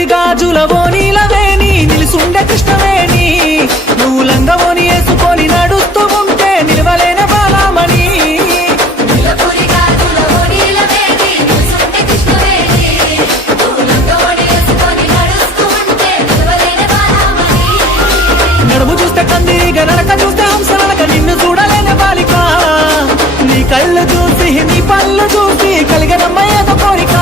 నిలపురి గాజుల ఓనీలవేని నిలుసుండే కృష్ణవేణి నువ్వు లంగవోని వేసుకొని నడుస్తూ ఉంటే నిలవలేని బాలామణి నడుము చూస్తే కందిరిగా నడక చూస్తే హంసనక నిన్ను చూడలేని బాలిక నీ కళ్ళు చూసి నీ పళ్ళు చూసి కలిగనమ్మ ఏదో కోరిక